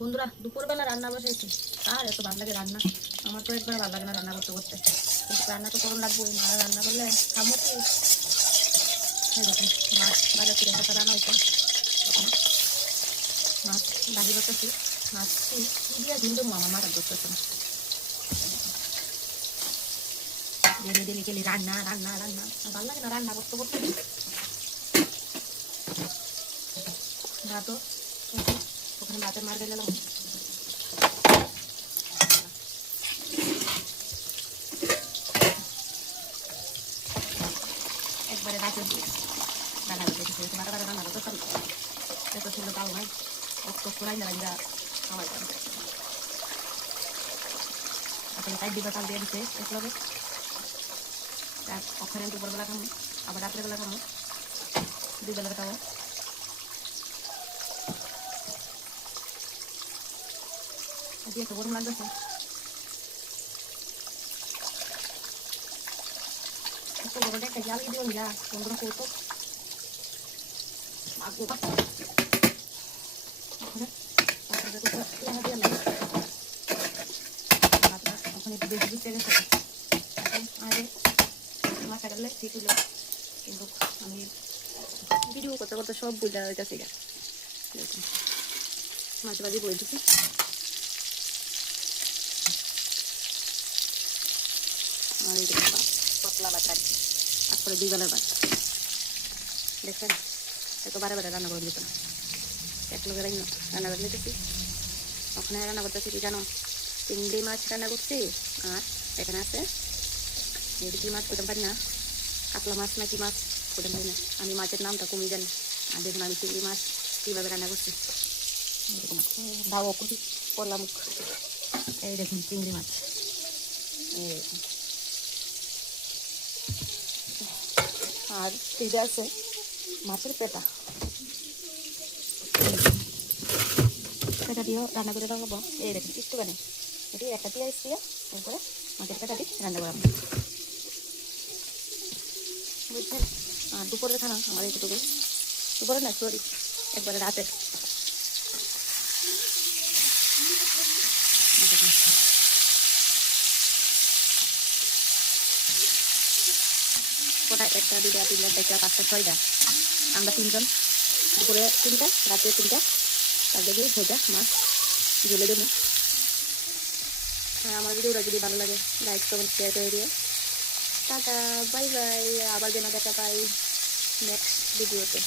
বন্ধুরা দুপুরবেলা রান্না বসেছি, আর এত ভালো লাগে রান্না, আমার তো একবার ভালো লাগে না রান্না করতে করতে, কিন্তু রান্না তো করুন লাগবে, মা রান্না করলে খাবো কি। এই দেখুন মাছ বাজার থেকে একটা রান্না হয়েছে, মাছ ভাজি করতেছি, মাছ কি দিয়ে ঝুলতে মামা মাথা করতেছে না, ডেলি ডেলি গেলি রান্না রান্না রান্না, ভালো লাগে না রান্না করতে করতে। ভাতও ওখানে ভাতের মার গেলাম, একবারে রাখে রান্না করতে বাটা বাটা রান্না করতে পারি, এত ছিল তাও নয় অত করাই না রান্না খাওয়াই পারে। আসলে তাই দিবা চাল দিয়ে দিচ্ছে একলগে, ওখানে দুপুরবেলা খাবো আবার রাত্রেবেলা খাবো, দুই বেলা খাবো। আজকে এত গরম লাগতেছে, এত গরমটা একটা জাল দিয়ে যা বন্ধুরা করতো ওখানে একটু বেশি বুঝতে গেছে আরে মাথা গেলে ঠিক হলো, কিন্তু আমি ভিডিও করতে করতে সব বুঝা হয়ে গেছে, মাছ ভাজি বই দিচ্ছি। আর এই দেখুন পতলা ভাত আর তারপরে দুই বেলার ভাত দেখছেন, এত বারে বারে রান্না করে দিত না, এক লোকের রান্না করে দিতেছি। ওখানে রান্না করতেছি কি জানো, চিংড়ি মাছ রান্না করছি, আর এখানে আছে কি মাছ করতে পারি না, কাতলা মাছ না কি মাছ করতে পারি না, আমি মাছের নামটা কমই জানি। আর দেখুন আমি চিংড়ি মাছ কীভাবে রান্না করছি, দাও কুটি করলাম, এই দেখুন চিংড়ি মাছ, এই আর এটা আছে মাছের পেটা, পেটা দিয়েও রান্না করে রাখবো। এই দেখুন একটুখানি এটি একটা পেঁয়াজ দিয়ে তারপরে মাছের পেটা দিয়ে রান্না করাবো, বুঝছেন। আর দুপুরের খানা আমার এইটুকু, দুপুরে না সরি একবারে রাতে। কোথায় একটা দুটা তিনটা চারটা পাঁচটা ছয়টা, আমরা তিনজন, দুপুরে তিনটা রাতে তিনটা, তারপরে দিয়ে ভোজা মাছ ঝুলে দেবো। আর আমার ভিডিওটা যদি ভালো লাগে লাইক কমেন্ট শেয়ার করে দিও। টাটা বাই বাই, আবার যেন দেখা পাই নেক্সট ভিডিওতে।